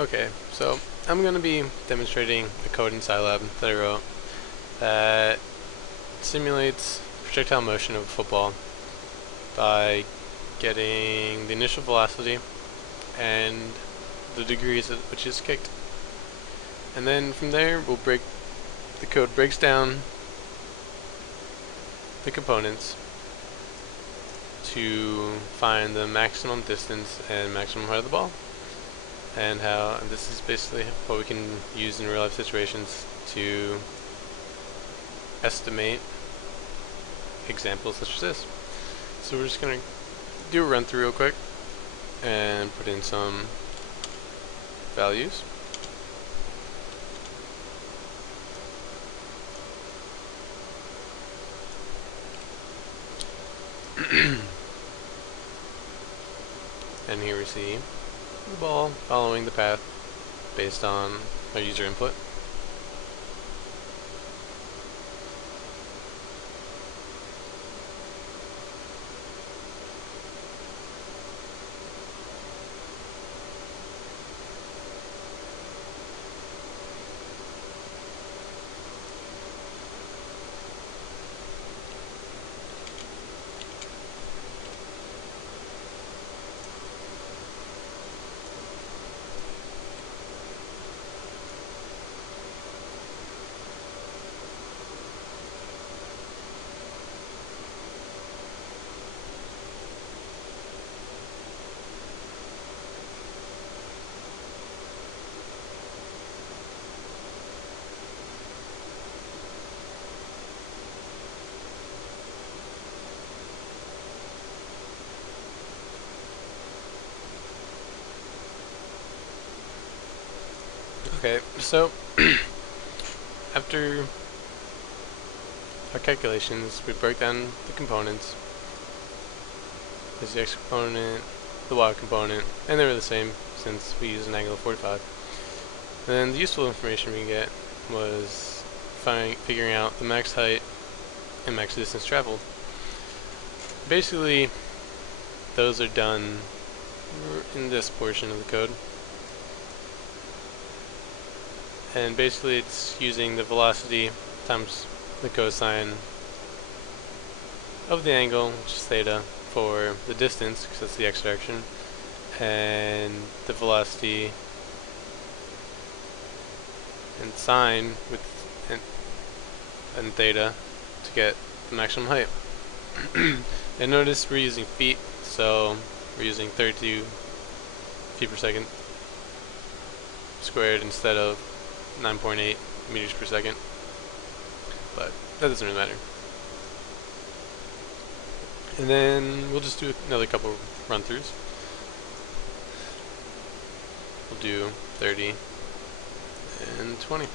Okay, so I'm going to be demonstrating a code in scilab that I wrote that simulates projectile motion of a football by getting the initial velocity and the degrees at which it's kicked. And then from there the code breaks down the components to find the maximum distance and maximum height of the ball, and this is basically what we can use in real life situations to estimate examples such as this. So we're just going to do a run through real quick and put in some values. And here we see the ball following the path based on our user input. Okay, so after our calculations, we broke down the components. There's the x component, the y component, and they were the same since we used an angle of 45. And then the useful information we can get was figuring out the max height and max distance traveled. Basically, those are done in this portion of the code. And basically it's using the velocity times the cosine of the angle, which is theta, for the distance, because that's the x direction, and the velocity and sine and theta to get the maximum height. And notice we're using feet, so we're using 32 feet per second squared instead of 9.8 meters per second, but that doesn't really matter. And then we'll just do another couple run-throughs. We'll do 30 and 20.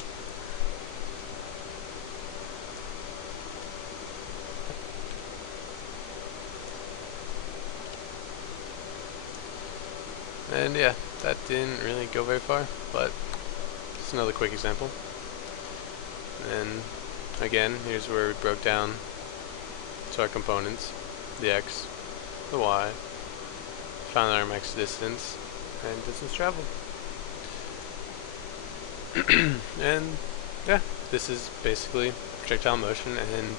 And yeah, that didn't really go very far, but it's another quick example. And again, here's where we broke down to our components: the x, the y, found our max distance, and distance traveled. And yeah, this is basically projectile motion and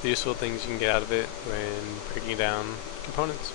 the useful things you can get out of it when breaking down components.